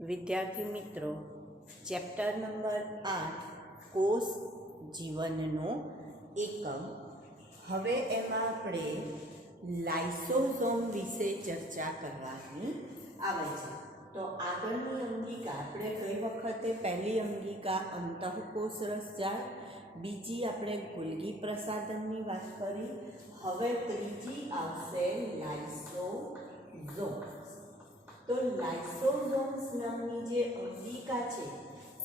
વિદ્યાર્થી મિત્રો, chapter number 8 કોષ જીવનનો એકમ. હવે એમાં આપણે લાઇસોઝોમ વિશે ચર્ચા કરવાની આવે છે. તો આગળની અંગિકા આપણે ગઈ વખતે પહેલી અંગિકા અંતઃકોષ રસજાળ, બીજી આપણે ગોલ્ગી પ્રસાધનની વાત કરી. હવે ત્રીજી આવશે લાઇસોઝોમ. તો લાઇસોઝોમ્સ નામની જે અંગિકા છે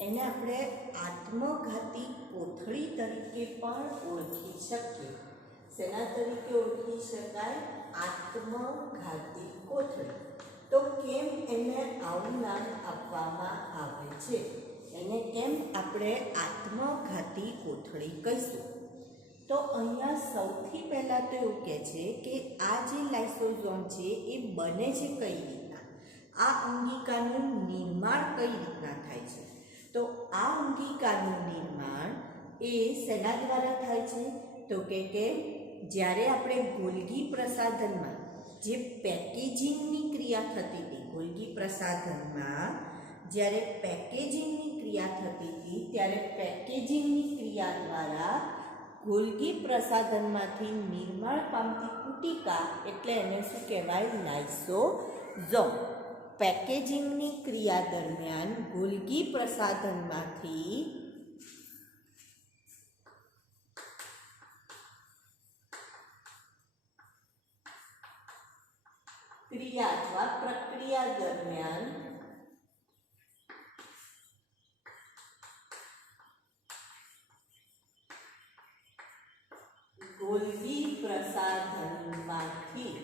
એને આપણે આત્મઘાતી કોથળી તરીકે પણ ઓળખી શકીએ. શેના તરીકે ઓળખી શકાય? આત્મઘાતી કોથળી. તો કેમ એને આવું નામ આપવામાં આવે છે? એને કેમ આપણે આત્મઘાતી કોથળી કહીશું? તો અહીંયા સૌથી પહેલાં તો એવું કહે છે કે આ જે લાઇસોઝોમ છે એ બને છે કઈ રીતના, આ અંગિકાનું નિર્માણ કઈ રીતના થાય છે? તો આ અંગિકાનું નિર્માણ એ શેના દ્વારા થાય છે? તો કે જ્યારે આપણે ગોલ્ગી પ્રસાધનમાં જે પેકેજિંગની ક્રિયા થતી હતી, ગોલ્ગી પ્રસાધનમાં જ્યારે પેકેજિંગની ક્રિયા થતી હતી ત્યારે પેકેજિંગની ક્રિયા દ્વારા ગોલ્ગી પ્રસાધનમાંથી નિર્માણ પામતી કુટિકા એટલે એને શું કહેવાય? લાઇસોઝોમ. પેકેજિંગની ક્રિયા દરમિયાન ગોલ્ગી પ્રસાધનમાંથી ક્રિયા અથવા પ્રક્રિયા દરમિયાન ગોલ્ગી પ્રસાધનમાંથી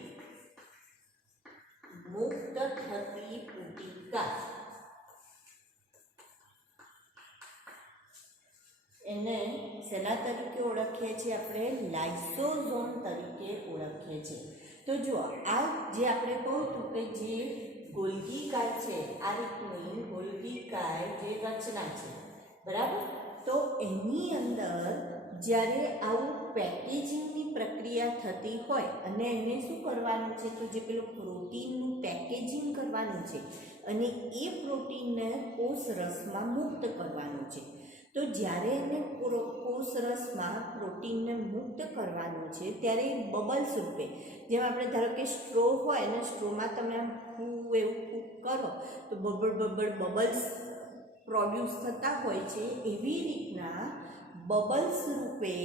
મુક્ત થતી કુટિકા એને શેના તરીકે ઓળખીએ છીએ? આપણે લાઇસોઝોમ તરીકે ઓળખીએ છીએ. તો જુઓ, આ જે આપણે કહું હતું કે જે ગોલ્ગી કાય છે, આ રીતની ગોલ્ગી કાય જે રચના છે, બરાબર? તો એની અંદર જ્યારે આવું પેકેજિંગની પ્રક્રિયા થતી હોય અને એને શું કરવાનું છે? તો જે પેલું પ્રોટીનનું પેકેજિંગ કરવાનું છે અને એ પ્રોટીનને કોષ રસમાં મુક્ત કરવાનું છે. તો જ્યારે એને કોષ રસમાં પ્રોટીનને મુક્ત કરવાનું છે ત્યારે બબલ્સ રૂપે, જેમ આપણે ધારો કે સ્ટ્રો હોય અને સ્ટ્રોમાં તમે આમ ફૂ એવું ફૂ કરો તો બબલ્સ પ્રોડ્યુસ થતા હોય છે. એવી રીતના બબલ્સ રૂપે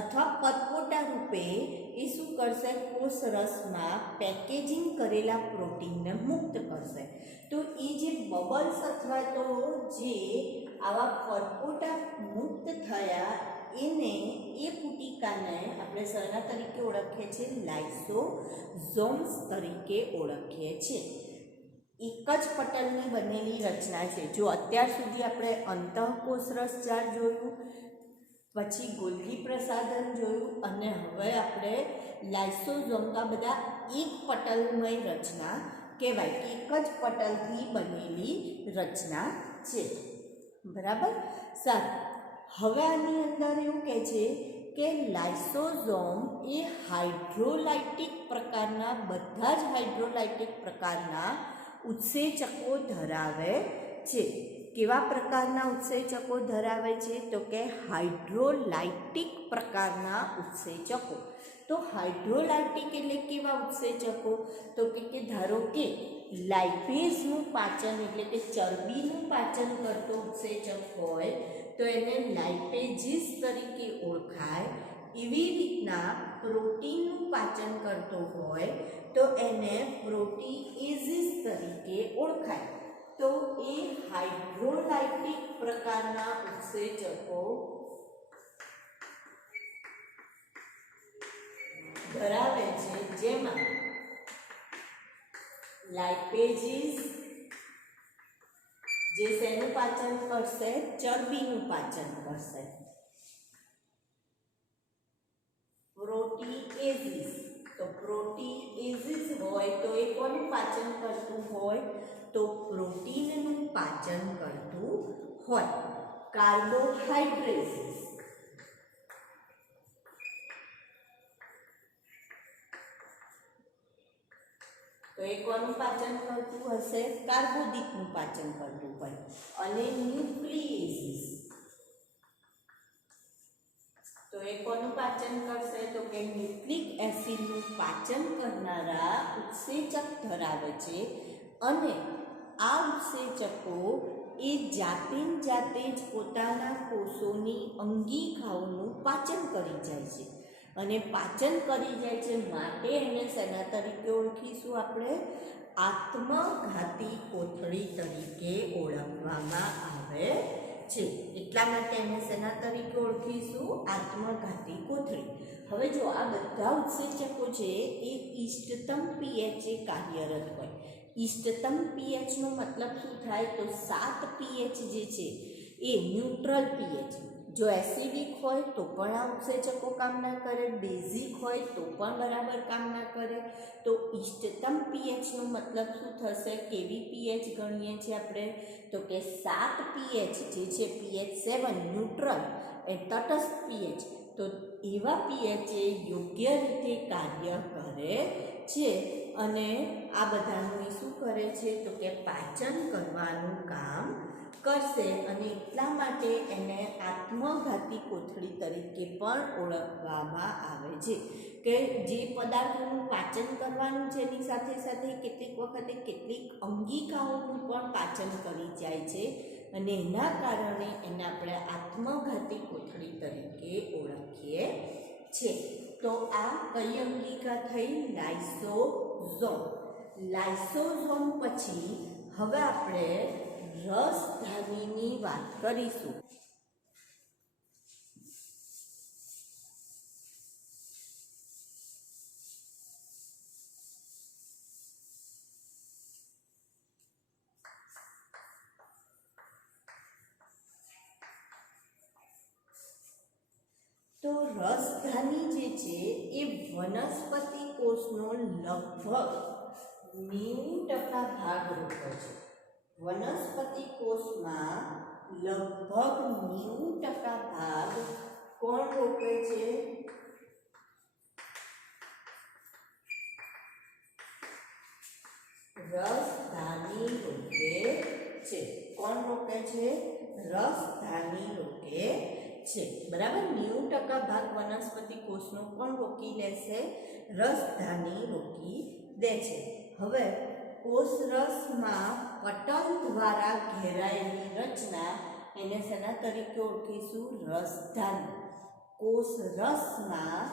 અથવા પરપોટા રૂપે એ શું કરશે? કોષ રસમાં પેકેજિંગ કરેલા પ્રોટીનને મુક્ત કરશે. તો એ જે બબલ્સ અથવા તો જે આવા પરપોટા મુક્ત થયા એને, એ કુટિકાને આપણે શેના તરીકે ઓળખીએ છીએ? લાઇસોઝોમ્સ તરીકે ઓળખીએ છીએ. એક જ પટલની બનેલી રચના છે. જો અત્યાર સુધી આપણે અંતઃકોષ રસજાળ જોયું, પછી ગોલ્ગી પ્રસાધન જોયું અને હવે આપણે લાઇસોઝોમ. તો આ બધા એક પટલમય રચના કહેવાય કે એક જ પટલથી બનેલી રચના છે, બરાબર? સારું. હવે આની અંદર એવું કહે છે કે લાઇસોઝોમ એ હાઇડ્રોલાઇટિક પ્રકારના, બધા જ હાઇડ્રોલાઇટિક પ્રકારના ઉત્સેચકો ધરાવે છે. કેવા પ્રકારના ઉત્સેચકો ધરાવે છે? તો કે હાઇડ્રોલાઇટિક પ્રકારના ઉત્સેચકો. તો હાઇડ્રોલાઇટિક એટલે કેવા ઉત્સેચકો? તો કે ધારો કે લાઇપેઝનું પાચન એટલે કે ચરબીનું પાચન કરતો ઉત્સેચક હોય તો એને લાઇપેજીસ તરીકે ઓળખાય. એવી રીતના પ્રોટીનનું પાચન કરતો હોય તો એને પ્રોટીએઝિસ તરીકે ઓળખાય. તો એ હાઇડ્રોલાઇટિક પ્રકારના ઉત્સેચકો ધરાવે છે, જેમાં લાઇપેજીસ જે શેનું પાચન કરશે? ચરબીનું પાચન કરશે. પ્રોટીએઝિસ, તો પ્રોટીએઝિસ હોય તો એ કોનું પાચન કરતું હોય? તો પ્રોટીનનું પાચન કરતું હોય. કાર્બોહાઈડ્રેટ્સ, તો એ કોનું પાચન કરતું હશે? કાર્બોદિતનું પાચન કરતું હોય. અને ન્યુક્લિયસ, તો એ કોનું પાચન કરશે? તો કે ન્યુક્લિક એસિડનું પાચન કરનારા ઉત્સેચક ધરાવે છે. અને આ ઉત્સેચકો એ જાતે જ પોતાના કોષોની અંગિકાઓનું પાચન કરી જાય છે. અને પાચન કરી જાય છે માટે એને શેના તરીકે ઓળખીશું આપણે? આત્મઘાતી કોથળી તરીકે ઓળખવામાં આવે છે. એટલા માટે એને શેના તરીકે ઓળખીશું? આત્મઘાતી કોથળી. હવે જો આ બધા ઉત્સેચકો છે એ ઇષ્ટતમ પીએચએ કાર્યરત હોય. ઇષ્ટતમ પીએચનો મતલબ શું થાય? તો 7 પીએચ જે છે એ ન્યુટ્રલ પીએચ. જો એસિડિક હોય તો પણ આ ઉત્સેચકો કામ ના કરે, બેઝિક હોય તો પણ બરાબર કામ ના કરે. તો ઇષ્ટતમ પીએચનો મતલબ શું થશે? કેવી પીએચ ગણીએ છીએ આપણે? તો કે 7 પીએચ જે છે, પીએચ 7 ન્યુટ્રલ એ તટસ્થ પીએચ. તો એવા પીએચ એ યોગ્ય રીતે કાર્ય કરે છે. અને આ બધાનું શું કરે છે? તો કે પાચન કરવાનું કામ કરશે. અને એટલા માટે એને આત્મઘાતી કોથળી તરીકે પણ ઓળખવામાં આવે છે કે જે પદાર્થોનું પાચન કરવાનું છે એની સાથે સાથે કેટલીક વખતે કેટલીક અંગિકાઓનું પણ પાચન કરી જાય છે. અને એના કારણે એને આપણે આત્મઘાતી કોથળી તરીકે ઓળખીએ છીએ. તો આ કઈ અંગિકા થઈ? લાઇસોઝોમ. લાઇસોઝોમ પછી હવે આપણે રસધાનીની વાત કરીશું. તો રસધાની જે છે એ વનસ્પતિ કોષનો લગભગ 90% ભાગ રૂપે છે. વનસ્પતિ કોષમાં લગભગ 90% ભાગ કોણ રોકે છે? રસધાની રોકે છે. કોણ રોકે છે? રસધાની રોકે છે. બરાબર. 90% ભાગ વનસ્પતિ કોષનો કોણ રોકી લેશે? રસધાની રોકી દે છે. હવે કોષરસમાં પટલ દ્વારા ઘેરાયેલી રચના એને શેના તરીકે ઓળખીશું? રસધાની. કોષરસમાં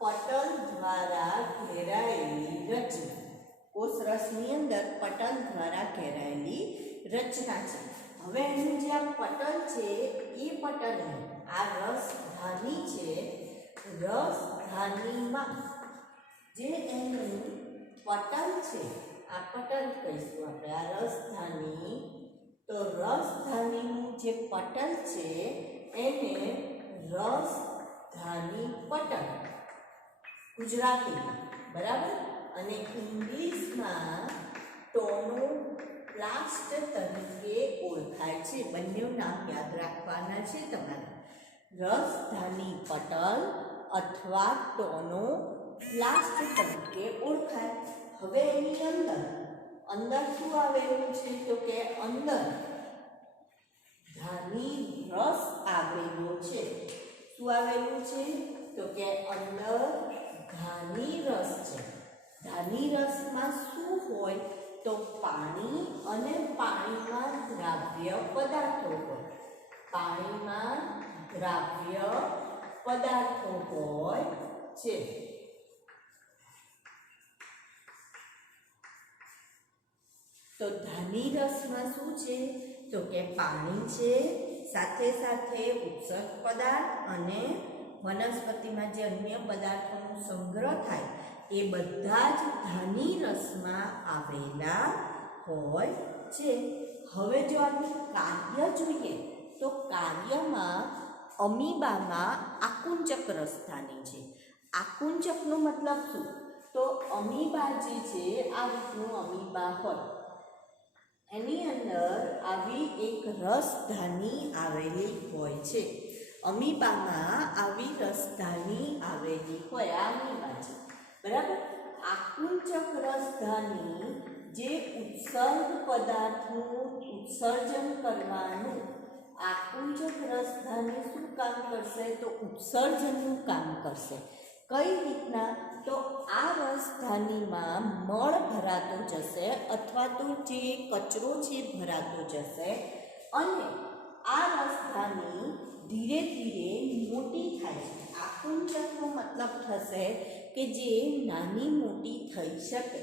પટલ દ્વારા ઘેરાયેલી રચના. કોષરસની અંદર પટલ દ્વારા ઘેરાયેલી રચના છે. હવે એનું જે આ પટલ છે એ પટલને આ રસધાની છે, રસધાનીમાં જે એનું પટલ છે, આ પટલ કહીશું આપણે, આ રસધાની. તો રસધાનીનું જે પટલ છે એને રસધાની પટલ ગુજરાતીમાં, બરાબર. અને ઇંગ્લિશમાં ટોનોપ્લાસ્ટ તરીકે ઓળખાય છે. બંને નામ યાદ રાખવાના છે તમારે. રસધાની પટલ અથવા ટોનોપ્લાસ્ટ તરીકે ઓળખાય. હવે એની અંદર શું આવેલું છે? તો કે અંદર ધાની રસ આવેલો છે. શું આવેલું છે? તો કે અંદર ધાની રસ છે. ધાની રસમાં શું હોય? તો પાણી અને પાણીમાં દ્રાવ્ય પદાર્થો હોય. પાણીમાં દ્રાવ્ય પદાર્થો હોય છે. તો ધાની રસમાં શું છે? તો કે પાણી છે, સાથે સાથે ઉત્સર્ગ પદાર્થ અને વનસ્પતિમાં જે અન્ય પદાર્થોનો સંગ્રહ થાય એ બધા જ ધાની રસમાં આવેલા હોય છે. હવે જો આનું કાર્ય જોઈએ તો કાર્યમાં અમીબામાં આકુંચક રસધાની છે. આકુંચકનો મતલબ શું? તો અમીબા જે છે આ રીતનું અમીબા હોય, એની અંદર આવી એક રસધાની આવેલી હોય છે. અમીબામાં આવી રસધાની આવેલી હોય, આ અમીબા છે, બરાબર. આકુંચક રસધાની જે ઉત્સર્ગ પદાર્થનું ઉત્સર્જન કરવાનું આકુંચક રસધાની શું કામ કરશે? તો ઉત્સર્જનનું કામ કરશે. કઈ રીતના? તો આ રસધાનીમાં મળ ભરાતો જશે અથવા તો જે કચરો છે ભરાતો જશે અને આ રસધાની ધીરે ધીરે મોટી થાય છે. આકુંચકનો મતલબ થશે કે જે નાની મોટી થઈ શકે.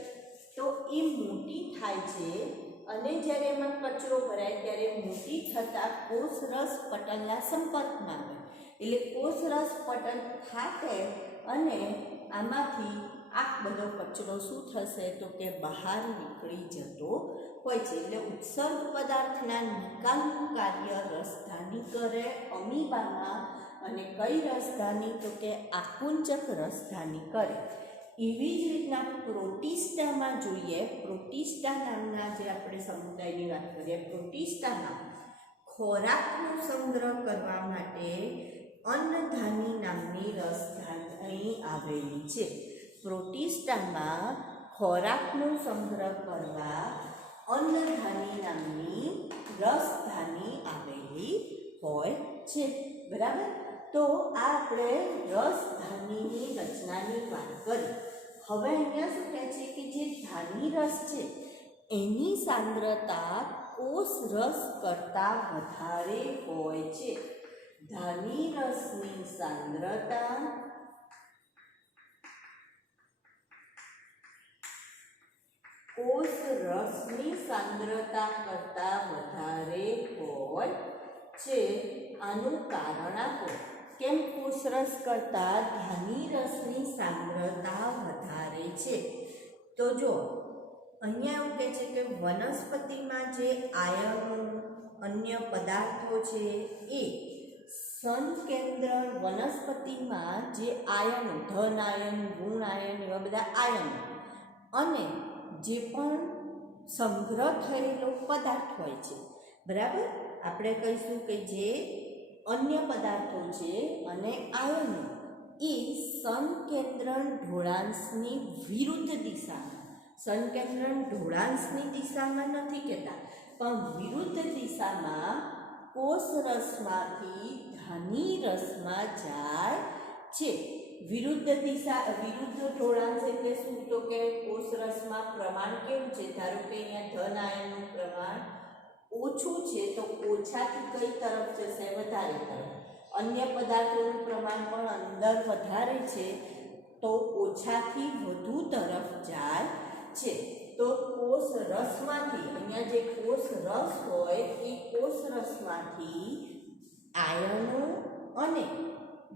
તો એ મોટી થાય છે અને જ્યારે એમાં કચરો ભરાય ત્યારે મોટી થતાં કોષરસ પટલના સંપર્કમાં આવે. એટલે કોષરસ પટલ ફાટે અને આમાંથી આ બધો કચરો શું થશે? તો કે બહાર નીકળી જતો હોય છે. એટલે ઉત્સર્ગ પદાર્થના નિકાલનું કાર્ય રસધાની કરે અમીબામાં. અને કઈ રસધાની? તો કે આકુંચક રસધાની કરે. એવી જ રીતના પ્રોટિસ્ટામાં જોઈએ. પ્રોટિસ્ટા નામના જે આપણે સમુદાયની વાત કરીએ, પ્રોટિસ્ટામાં ખોરાકનો સંગ્રહ કરવા માટે અન્નધાની નામની રસધાની આવેલી છે. પ્રોટિસ્ટામાં ખોરાકનો સંગ્રહ કરવા અન્નધાની નામની રસધાની આવેલી હોય છે. બરાબર. તો આ આપણે રસધાનીની રચનાની વાત કરી. હવે અહીંયા શું કહે છે કે જે ધાની રસ છે એની સાંદ્રતા કોષ રસ કરતાં વધારે હોય છે. ધાની રસની સાંદ્રતા કોષ રસની સાંદ્રતા કરતાં વધારે હોય છે. આનું કારણ આપો. કેમ કોષરસ કરતાં ધાની રસની સાંદ્રતા વધારે છે? તો જો અહીંયા એવું કહે છે કે વનસ્પતિમાં જે આયનો અન્ય પદાર્થો છે એ સંકેન્દ્ર વનસ્પતિમાં જે આયનો ધન આયન, ગુણ આયન, એવા બધા આયનો અને જે પણ સંગ્રહ થયેલો પદાર્થ હોય છે, બરાબર, આપણે કહીશું કે જે અન્ય પદાર્થો છે અને આયનો એ સંકેન્દ્રણ ઢોળાંશની વિરુદ્ધ દિશામાં, સંકેન્દ્રણ ઢોળાંશની દિશામાં નથી કહેતા પણ વિરુદ્ધ દિશામાં કોષ રસમાંથી ધાની રસમાં જાય છે. વિરુદ્ધ દિશા, વિરુદ્ધ ઢોળાંશ એટલે શું? તો કે કોષ રસમાં પ્રમાણ કેવું છે? ધારો કે અહીંયા ધન આયનનું પ્રમાણ ઓછું છે તો ઓછાથી કઈ તરફ જશે? વધારે તરફ. અન્ય પદાર્થોનું પ્રમાણ પણ અંદર વધારે છે તો ઓછાથી વધુ તરફ જાય છે. તો કોષ રસમાંથી, અહીંયા જે કોષ રસ હોય એ કોષ રસમાંથી આયનો અને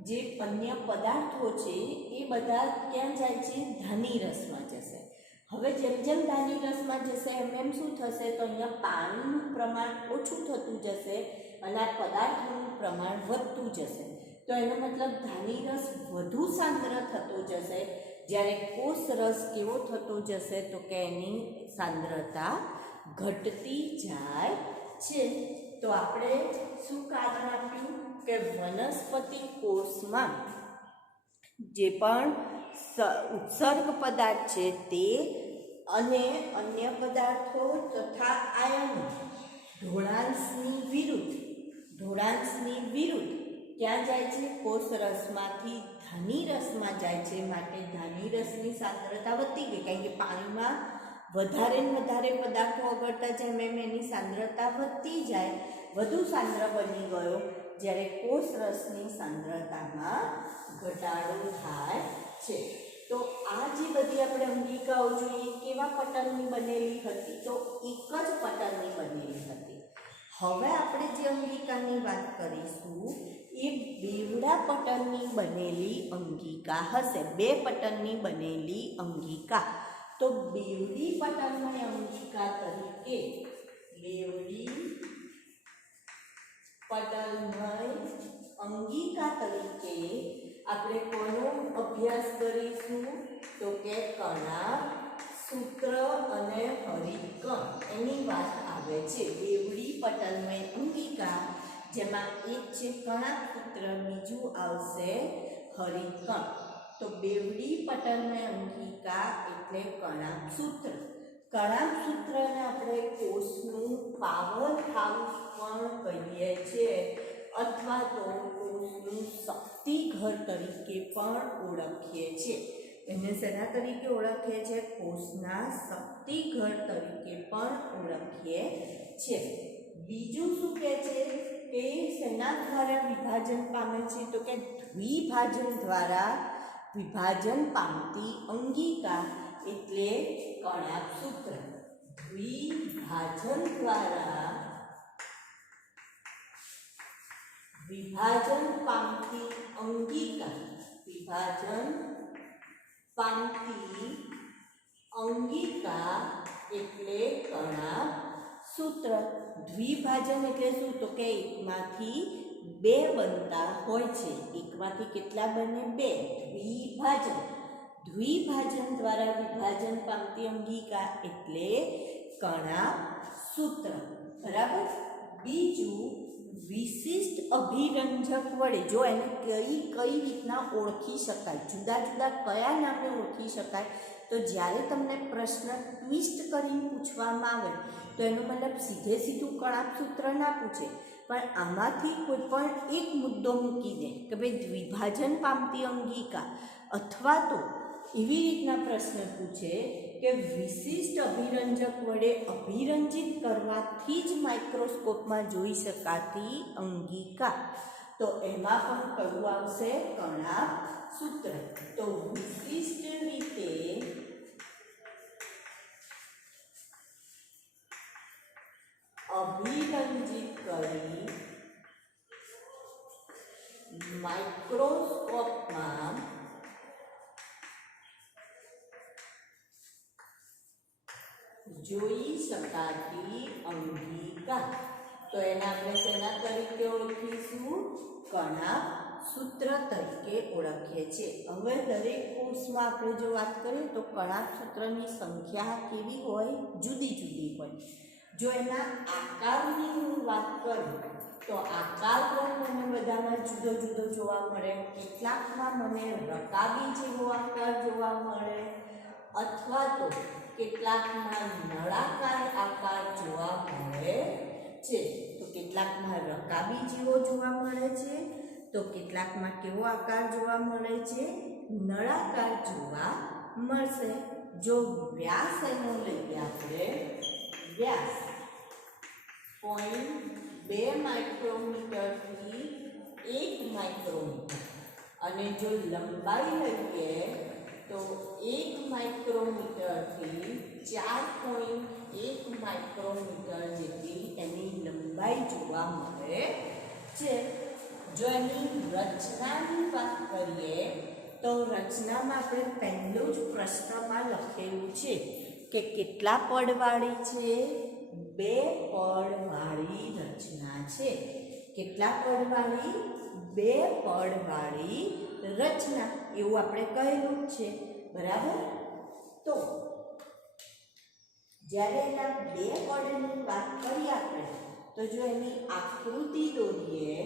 જે અન્ય પદાર્થો છે એ બધા ક્યાં જાય છે? ધાની રસમાં જશે. હવે જેમ જેમ ધાની રસમાં જશે એમ શું થશે? તો અહીંયા પાણીનું પ્રમાણ ઓછું થતું જશે અને આ પદાર્થોનું પ્રમાણ વધતું જશે. તો એનો મતલબ ધાની રસ વધુ સાંદ્ર થતો જશે, જ્યારે કોષ રસ કેવો થતો જશે? તો કે એની સાંદ્રતા ઘટતી જાય છે. તો આપણે શું કારણ આપ્યું કે વનસ્પતિ કોષમાં જે પણ ઉત્સર્ગ પદાર્થ છે તે અને અન્ય પદાર્થો તથા આયનો ઢોળાંશની વિરુદ્ધ ક્યાં જાય છે? કોષ રસમાંથી ધાની રસમાં જાય છે. માટે ધાની રસની સાંદ્રતા વધતી ગઈ, કારણ કે પાણીમાં વધારે ને વધારે પદાર્થો ઓગળતા જેમ એમ એની સાંદ્રતા વધતી જાય, વધુ સાંદ્ર બની ગયો, જ્યારે કોષ રસની સાંદ્રતામાં ઘટાડો થાય છે. તો આ જે બધી આપણે અંગિકાઓ જોઈએ કેવા પટલની બનેલી હતી? તો એક જ પટલની બનેલી હતી. હવે આપણે જે અંગિકાની વાત કરીશું એ બેવડા પટલની બનેલી અંગિકા હશે. બે પટલની બનેલી અંગિકા. તો બેવડી પટલની અંગિકા તરીકે, બેવડી પટલની અંગિકા તરીકે આપણે કોનો અભ્યાસ કરીશું? તો કે કણાભ સૂત્ર અને હરિતકણ એની વાત આવે છે. બેવડી પટલમય અંગિકા, જેમાં એક છે કણાભ સૂત્ર, બીજું આવશે હરિતકણ. તો બેવડી પટલમય અંગિકા એટલે કણાભ સૂત્ર. કણાભ સૂત્રને આપણે કોષનું પાવર હાઉસ પણ કહીએ છીએ અથવા તો કોષનું શક્તિ ઘર તરીકે પણ ઓળખીએ છીએ. એને શેના તરીકે ઓળખીએ છીએ? કોષના શક્તિ ઘર તરીકે પણ ઓળખીએ છીએ. બીજું શું કહે છે કે શેના દ્વારા વિભાજન પામે છે? તો કે દ્વિભાજન દ્વારા વિભાજન પામતી અંગિકા એટલે કણાભ સૂત્ર. દ્વિભાજન દ્વારા વિભાજન પામતી અંગિકા, વિભાજન પામતી અંગિકા એટલે કણાભ સૂત્ર. દ્વિભાજન એટલે શું? તો કે એકમાંથી બે બનતા હોય છે. એકમાંથી કેટલા બને? બે. દ્વિભાજન. દ્વિભાજન દ્વારા વિભાજન પામતી અંગિકા એટલે કણાભ સૂત્ર. બરાબર. બીજું, વિશિષ્ટ અભિરંજક વડે જો એને કઈ રીતના ઓળખી શકાય, જુદા જુદા કયા નામે ઓળખી શકાય, તો જ્યારે તમને પ્રશ્ન ટ્વિસ્ટ કરીને પૂછવામાં આવે તો એનો મતલબ સીધે સીધું કણાભ સૂત્ર ના પૂછે, પણ આમાંથી કોઈ પણ એક મુદ્દો મૂકી દે કે ભાઈ દ્વિભાજન પામતી અંગિકા, અથવા તો એવી રીતના પ્રશ્ન પૂછે કે વિશિષ્ટ અભિરંજક વડે અભિરંજિત કરવાથી જ માઇક્રોસ્કોપમાં જોઈ શકાતી અંગિકા, તો એમાં પણ કયું આવશે? કણાભ સૂત્ર. તો વિશિષ્ટ રીતે અભિરંજિત કરી માઇક્રોસ્કોપમાં જોઈ શકાતી અંગિકા, તો એને આપણે શેના તરીકે ઓળખીશું? કણાભ સૂત્ર તરીકે ઓળખીએ છીએ. હવે દરેક કોર્સમાં આપણે જો વાત કરીએ તો કણાભ સૂત્રની સંખ્યા કેવી હોય? જુદી જુદી હોય. જો એના આકારની હું વાત કરું તો આકાર પણ મને બધામાં જુદો જુદો જોવા મળે. કેટલાકમાં મને રકાબી જેવો આકાર જોવા મળે, અથવા તો કેટલાકમાં નળાકાર આકાર જોવા મળે છે. તો કેટલાકમાં રકાબી જેવો જોવા મળે છે, તો કેટલાકમાં કેવો આકાર જોવા મળે છે? નળાકાર જોવા મળશે. જો વ્યાસ એનો લઈએ આપણે, વ્યાસ 0.2 માઇક્રોમીટરથી 1 માઇક્રોમીટર, અને જો લંબાઈ લઈએ તો 1 માઇક્રોમીટરથી 4.1 માઇક્રોમીટર જેટલી એની લંબાઈ જોવા મળે છે. જો એની રચનાની વાત કરીએ તો રચનામાં આપણે પહેલું જ પ્રશ્નમાં લખેલું છે કે કેટલા પડવાળી છે? 2 પડવાળી રચના છે. કેટલા પડવાળી? 2 પડવાળી રચના, એવું આપણે કહેલું જ છે. બરાબર. તો જ્યારે એના 2 પડની વાત કરીએ આપણે, તો જો એની આકૃતિ દોરીએ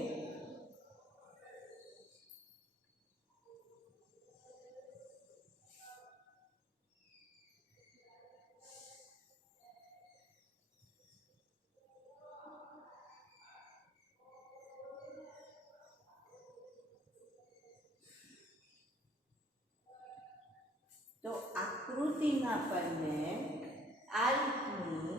તો આકૃતિમાં આપણને આ રીતની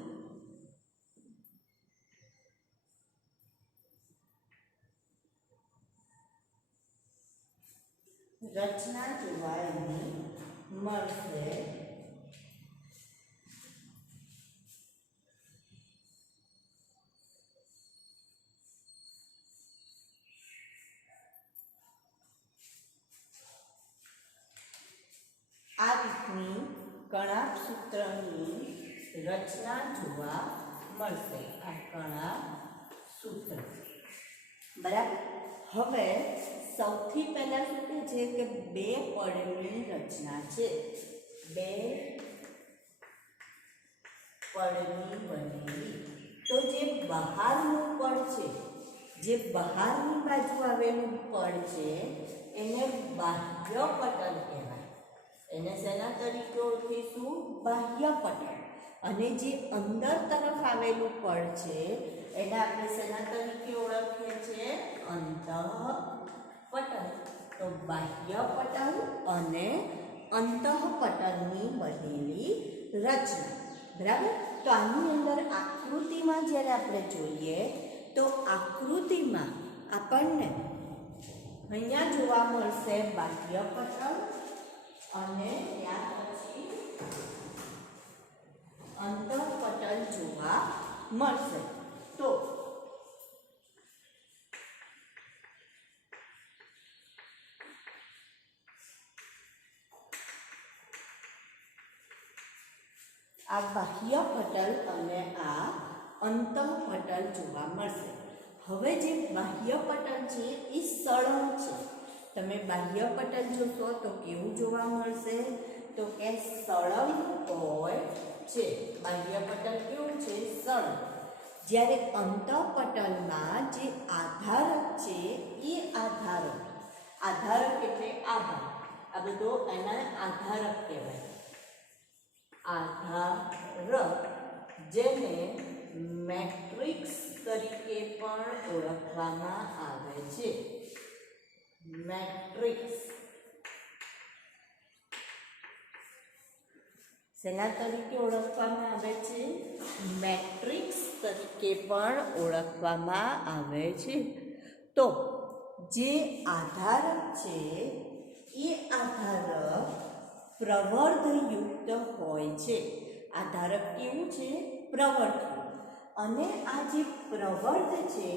રચના જોવા મળશે. આ રીતની કણાભ સૂત્રની રચના જોવા મળશે. આ કણાભ સૂત્ર. બરાબર. હવે સૌથી પહેલા શું કહે છે કે 2 પડની રચના છે. 2 પડની બનેલી. તો જે બહારનું પડ છે, જે બહારની બાજુ આવેલું પડ છે, એને બાહ્ય પટલ કહેવાય. એને શેના તરીકે ઓળખીશું? બાહ્ય પટલ. અને જે અંદર તરફ આવેલું પડ છે એને આપણે શેના તરીકે ઓળખીએ છીએ? અંતઃપટલ. તો બાહ્ય પટલ અને અંતઃપટલની બનેલી રચના. બરાબર. તો આની અંદર આકૃતિમાં જ્યારે આપણે જોઈએ તો આકૃતિમાં આપણને અહીંયા જોવા મળશે બાહ્ય પટલ અને ત્યાર પછી અંતઃપટલ જોવા મળશે. તો આ બાહ્ય પટલ અને આ અંતઃપટલ જોવા મળશે. હવે જે બાહ્ય પટલ છે એ સળંગ છે. તમે બાહ્ય પટલ જોશો તો કેવું જોવા મળશે? તો કે સળંગ હોય છે. બાહ્ય પટલ કેવું છે? સળંગ. જ્યારે અંતઃપટલમાં જે આધારક છે એ આધારક એટલે આધાર. આ બધો એના આધારક કહેવાય. આધારક જેને મેટ્રિક્સ તરીકે પણ ઓળખવામાં આવે છે. મેટ્રિક્સ શેના તરીકે ઓળખવામાં આવે છે? મેટ્રિક્સ તરીકે પણ ઓળખવામાં આવે છે. તો જે આધારક છે એ આધારક પ્રવર્ધયુક્ત હોય છે. આધારક કેવું છે? પ્રવર્ધ. અને આ જે પ્રવર્ધ છે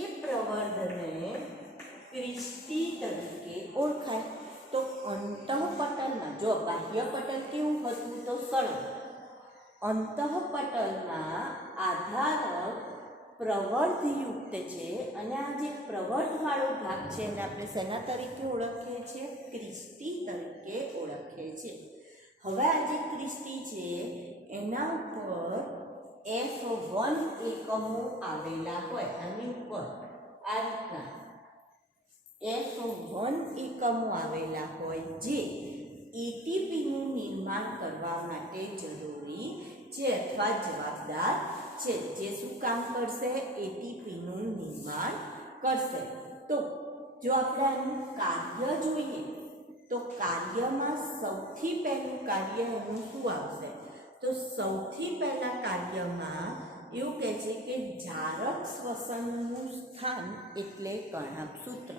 એ પ્રવર્ધને ક્રિસ્ટી તરીકે ઓળખાય. તો અંતઃપટલમાં જો બાહ્ય પટલ કેવું હતું? તો સળંગ. અંતઃપટલમાં આધારક પ્રવર્ધયુક્ત છે અને આ જે પ્રવર્ધવાળો ભાગ છે એને આપણે શેના તરીકે ઓળખીએ છીએ? ક્રિસ્ટી તરીકે ઓળખીએ છીએ. હવે આ જે ક્રિસ્ટી છે એના ઉપર F1 એકમો આવેલા હોય. આની ઉપર આ રીતના F1 એકમો આવેલા હોય જે એટીપીનું નિર્માણ કરવા માટે જરૂરી છે અથવા જવાબદાર છે. જે શું કામ કરશે? એટીપીનું નિર્માણ કરશે. તો જો આપણે આનું કાર્ય જોઈએ તો કાર્યમાં સૌથી પહેલું કાર્ય એનું શું આવશે? તો સૌથી પહેલા કાર્યમાં એવું કહે છે કે જારક શ્વસનનું સ્થાન એટલે કર્ણાભ સૂત્ર.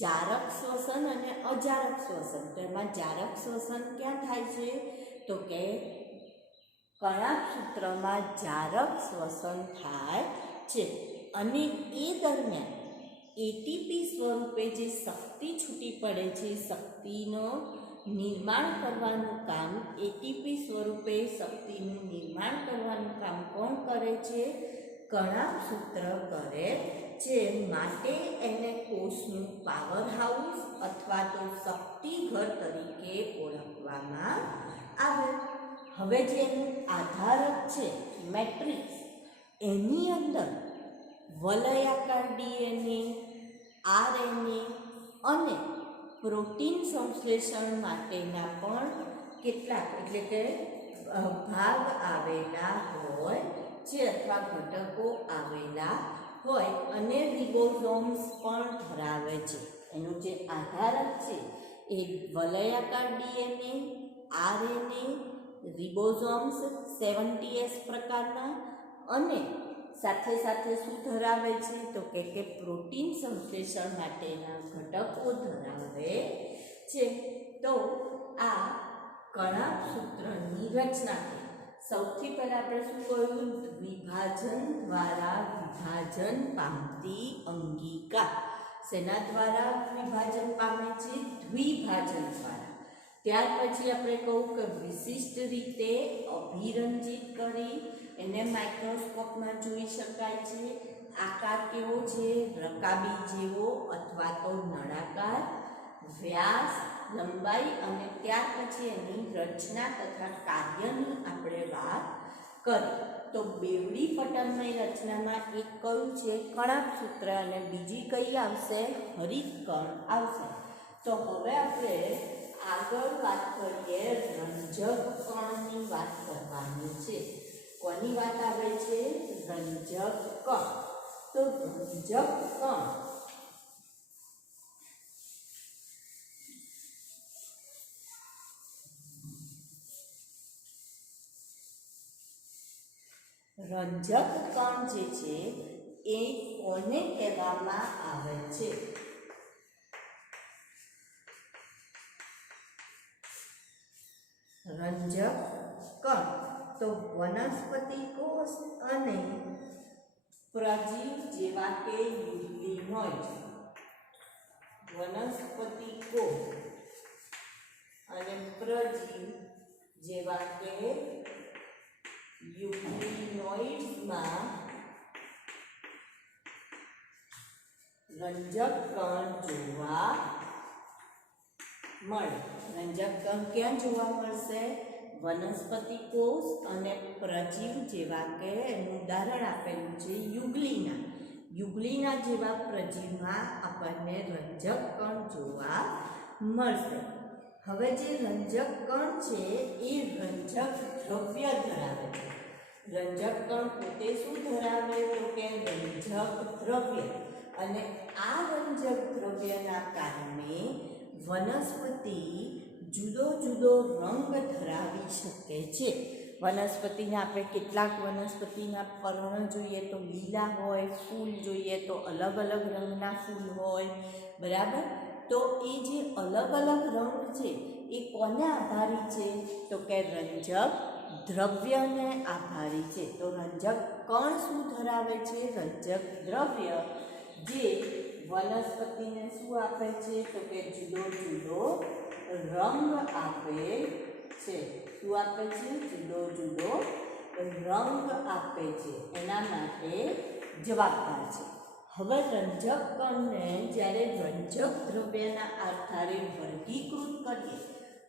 જારક શ્વસન અને અજારક શ્વસન. તો એમાં જારક શ્વસન ક્યાં થાય છે? તો કે કર્ણાભ સૂત્રમાં જારક શ્વસન થાય છે. અને એ દરમિયાન એટીપી સ્વરૂપે જે શક્તિ છૂટી પડે છે, શક્તિનો નિર્માણ કરવાનું કામ એટીપી સ્વરૂપે શક્તિનું નિર્માણ કરવાનું કામ કોણ કરે છે? કર્ણાભ સૂત્ર કરે છે. માટે એને કોષનું પાવર હાઉસ અથવા તો શક્તિઘર તરીકે ઓળખવામાં આવે. હવે જે એનું આધારક છે મેટ્રિક્સ, એની અંદર વલયાકાર ડીએનએ, આરએનએ અને પ્રોટીન સંશ્લેષણ માટેના પણ કેટલાક એટલે કે ભાગ આવેલા હોય છે અથવા ઘટકો આવેલા હોય અને રિબોઝોમ્સ પણ ધરાવે છે. એનું જે આધારક છે એ વલયાકાર ડીએનએ, આરએનએ, રિબોઝોમ્સ 70S પ્રકારના અને સાથે સાથે શું ધરાવે છે? તો કે પ્રોટીન સંશ્લેષણ માટેના ઘટકો ધરાવે છે. તો આ કર્ણાભ સૂત્રની રચના છે. સૌથી પહેલા આપણે શું કહ્યું? દ્વિભાજન દ્વારા વિભાજન પામતી અંગિકા. શેના દ્વારા વિભાજન પામે છે? દ્વિભાજન દ્વારા. ત્યાર પછી આપણે કહું કે વિશિષ્ટ રીતે અભિરંજિત કરી એને માઇક્રોસ્કોપમાં જોઈ શકાય છે. આકાર કેવો છે? રકાબી જેવો અથવા તો નળાકાર. વ્યાસ, લંબાઈ અને ત્યાર પછી એની રચના તથા કાર્યની આપણે વાત કરી. તો બેવડી પટલની રચનામાં એક કયું છે? કર્ણાભ સૂત્ર અને બીજી કઈ આવશે? હરિતકણ આવશે. તો હવે આપણે આગળ વાત કરીએ રંજક કણની વાત કરવાની છે. કોની વાત આવે છે? રંજક કણ. તો રંજક કણ રંજક કણ જે છે એ કોને કહેવામાં આવે છે? રંજક કણ તો વનસ્પતિ કોષ અને પ્રજીવ જેવા કે યુગ્લિનોઇડ, વનસ્પતિ કોષ અને પ્રજીવ જેવા કે યુગ્લિનોઇડ્સમાં રંજક કણ જોવા મળે. રંજક કણ ક્યાં જોવા મળશે? વનસ્પતિ કોષ અને પ્રજીવ જેવા કે એનું ઉદાહરણ આપેલું છે યુગ્લિના જેવા પ્રજીવમાં આપણને રંજક કણ જોવા મળશે. હવે જે રંજક કણ છે એ રંજક દ્રવ્ય ધરાવે છે. રંજક કણ પોતે શું ધરાવે? તો કે રંજક દ્રવ્ય. અને આ રંજક દ્રવ્યના કારણે વનસ્પતિ જુદો જુદો રંગ ધરાવી શકે છે. વનસ્પતિના આપણે કેટલાક વનસ્પતિના પર્ણ જોઈએ તો લીલા હોય, ફૂલ જોઈએ તો અલગ અલગ રંગના ફૂલ હોય, બરાબર. તો એ જે અલગ અલગ રંગ છે એ કોને આભારી છે? તો કે રંજક દ્રવ્યને આભારી છે. તો રંજક કણ શું ધરાવે છે? રંજક દ્રવ્ય જે વનસ્પતિને શું આપે છે? તો કે જુદો જુદો રંગ આપે છે. શું આપે છે? જુદો જુદો રંગ આપે છે, એના માટે જવાબદાર છે. હવે રંજક કણને જ્યારે રંજક દ્રવ્યના આધારે વર્ગીકૃત કરીએ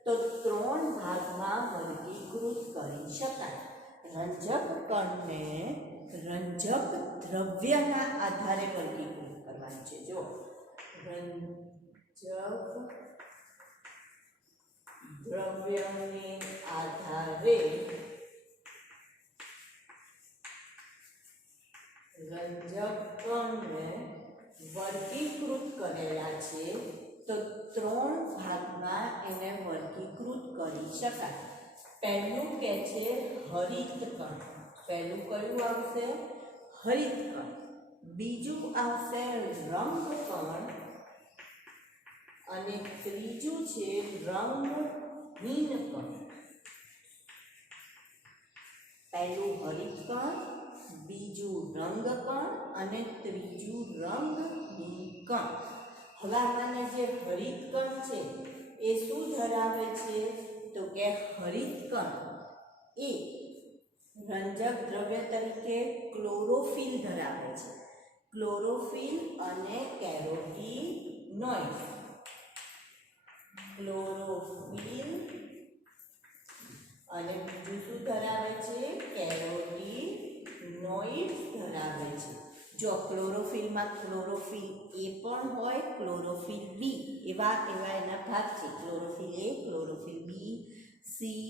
તો 3 ભાગમાં વર્ગીકૃત કરી શકાય. રંજક કણને રંજક દ્રવ્યના આધારે વર્ગીકૃત કરવાનું છે. જો રંજક દ્રવ્યને આધારે રંજક કણને વર્ગીકૃત કરેલા છે તો 3 ભાગમાં એને વર્ગીકૃત કરી શકાય. પહેલું કે છે હરિત કણ. પહેલું કયું આવશે? હરિત કણ. બીજું આવશે રંગ કણ અને ત્રીજું છે રંગહીન કણ. પહેલું હરિત કણ, બીજું રંગ કણ અને ત્રીજું રંગહીન કણ. હવે આમાંને જે હરિત કણ છે એ શું ધરાવે છે? તો કે હરિત કણ એ રંજક દ્રવ્ય તરીકે ક્લોરોફિલ ધરાવે છે. ક્લોરોફિલ અને કેરોટીનોઇડ. ક્લોરોફિલ અને બીજું શું ધરાવે છે? કેરોટીનોઇડ ધરાવે છે. જો ક્લોરોફિલમાં ક્લોરોફિલ એ પણ હોય, ક્લોરોફિલ બી, એવા એના ભાગ છે. ક્લોરોફિલ એ, ક્લોરોફિલ બી, સી,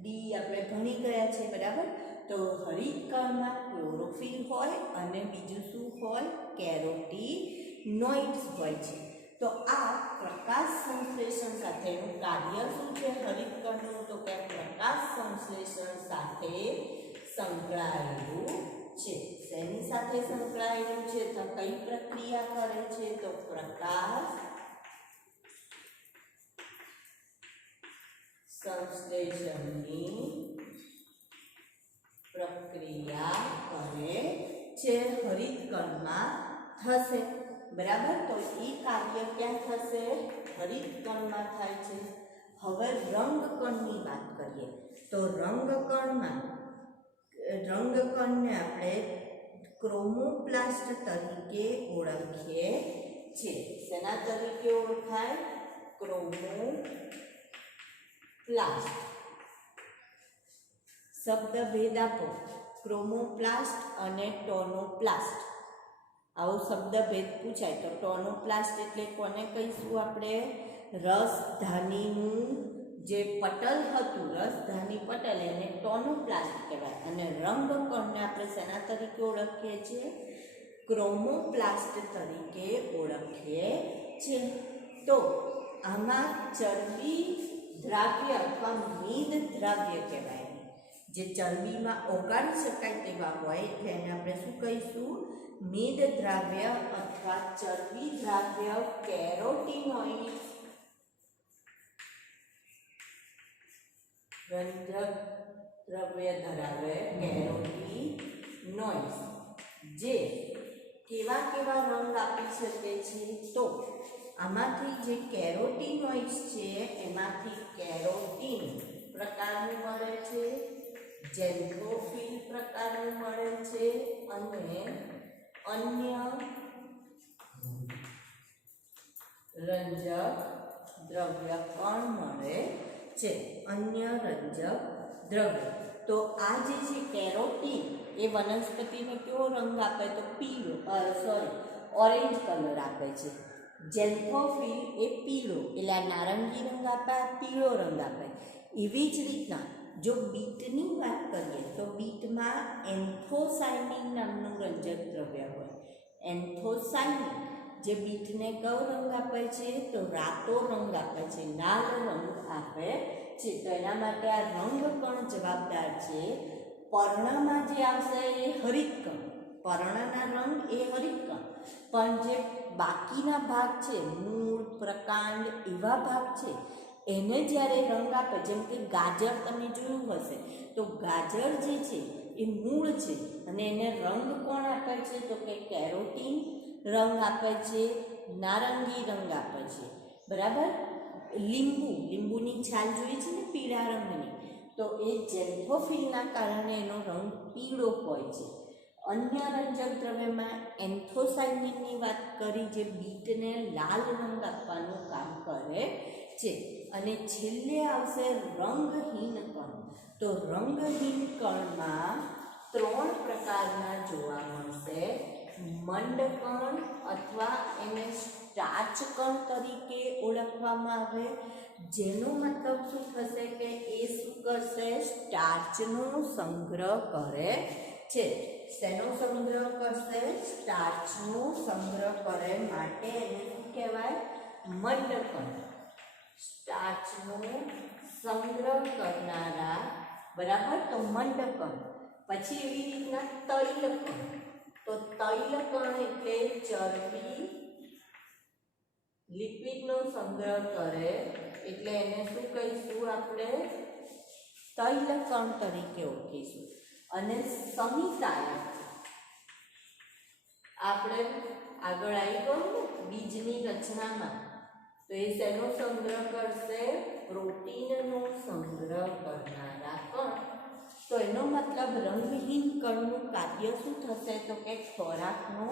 ડી આપણે ભણી ગયા છે, બરાબર. તો હરિત કણમાં ક્લોરોફિલ હોય અને બીજું શું હોય? કેરોટીનોઇડ્સ હોય છે. તો આ પ્રકાશ સંશ્લેષણ સાથેનું કાર્ય શું છે હરિત કણનું? તો કે પ્રકાશ સંશ્લેષણ સાથે સંકળાયેલું છે. શેની સાથે સંકળાયેલું છે? તો કઈ પ્રક્રિયા કરે છે? તો પ્રકાશ સંશ્લેષણની પ્રક્રિયા કરે છે. હરિત કણમાં થશે, બરાબર. તો એ કાર્ય ક્યાં થશે? હરિત કણમાં થાય છે. હવે રંગ કણની વાત કરીએ તો રંગ કણને આપણે ક્રોમોપ્લાસ્ટ તરીકે ઓળખીએ છીએ. શેના તરીકે ઓળખાય? ક્રોમોપ્લાસ્ટ. શબ્દ ભેદ આપો. ક્રોમોપ્લાસ્ટ અને ટોનોપ્લાસ્ટ. આવો શબ્દ ભેદ પૂછાય તો ટોનોપ્લાસ્ટ એટલે કોને કહીશું આપણે? રસધાનીનું જે પટલ હતું, રસધાની પટલ, એને ટોનોપ્લાસ્ટ કહેવાય. અને રંગકણને આપણે શેના તરીકે ઓળખીએ છીએ? ક્રોમોપ્લાસ્ટ તરીકે ઓળખીએ છીએ. તો આમાં ચરબી દ્રાવ્ય અથવા મેદ દ્રાવ્ય કહેવાય. જે ચરબીમાં ઓગાળી શકાય તેવા હોય એટલે એને આપણે શું કહીશું? મેદ દ્રાવ્ય અથવા ચરબી દ્રાવ્ય કેરોટીનોઇડ. રંજક દ્રવ્ય ધરાવે કેરોટીનોઇડ, જે કેવા કેવા રંગ આપી શકે છે? તો આમાંથી જે કેરોટીનોઇડ્સ છે એમાંથી કેરોટીન પ્રકારનું મળે છે, ઝેન્થોફિલ પ્રકારનું મળે છે અને અન્ય રંજક દ્રવ્ય પણ મળે છે. અન્ય રંજક દ્રવ્ય. તો આ જે છે કેરોટીન એ વનસ્પતિને કેવો રંગ આપે? તો પીળો, ઓરેન્જ કલર આપે છે. ઝેન્થોફિલ એ પીળો, એટલે આ નારંગી રંગ આપે, આ પીળો રંગ આપે. એવી જ રીતના જો બીટની વાત કરીએ તો બીટમાં એન્થોસાયનિન નામનું રંજક દ્રવ્ય હોય. એન્થોસાયનિન જે બીટને કયો રંગ આપે છે? તો રાતો રંગ આપે છે, લાલ રંગ આપે છે. તો એના માટે આ રંગકણ જવાબદાર છે. પર્ણમાં જે આવશે એ હરિતકણ, પર્ણના રંગ એ હરિતકણ, પણ જે બાકીના ભાગ છે, મૂળ, પ્રકાંડ, એવા ભાગ છે, એને જ્યારે રંગ આપે, જેમ કે ગાજર તમે જોયું હશે, તો ગાજર જે છે એ મૂળ છે અને એને રંગ કોણ આપે છે? તો કે કેરોટીન રંગ આપે છે, નારંગી રંગ આપે છે. બરાબર. લીંબુની છાલ જોઈએ છે ને પીળા રંગની, તો એ ઝેન્થોફિલના કારણે એનો રંગ પીળો હોય છે. અન્ય રંજક દ્રવ્યમાં એન્થોસાયનિનની વાત કરી, જે બીટને લાલ રંગ આપવાનું કામ કરે છે. અને છેલ્લે આવશે રંગહીન કણ. તો રંગહીન કણમાં 3 પ્રકારના જોવા મળશે. મંડકણ અથવા એને સ્ટાર્ચ કણ તરીકે ઓળખવામાં આવે, જેનો મતલબ શું થશે કે એ શું કરશે? સ્ટાર્ચનો સંગ્રહ કરે છે. શેનો સંગ્રહ કરશે? સ્ટાર્ચનો સંગ્રહ કરે, માટે એને શું કહેવાય? મંડકણ. સ્ટાર્ચનો સંગ્રહ કરનારા. બરાબર. તો મંડકણ. પછી એવી રીતના તૈલકણ. તો તૈલકણ એટલે ચરબી, લિપિડનો સંગ્રહ કરે, એટલે એને શું કહીશું આપણે? તૈલકણ તરીકે ઓળખીશું. અને સમિતાયક, આપણે આગળ આવી ગયું બીજની રચનામાં, તો એ શેનો સંગ્રહ કરશે? પ્રોટીનનો સંગ્રહ કરનારા કણ. તો એનો મતલબ રંગહીન કણનું કાર્ય શું થશે? તો કે ખોરાકનો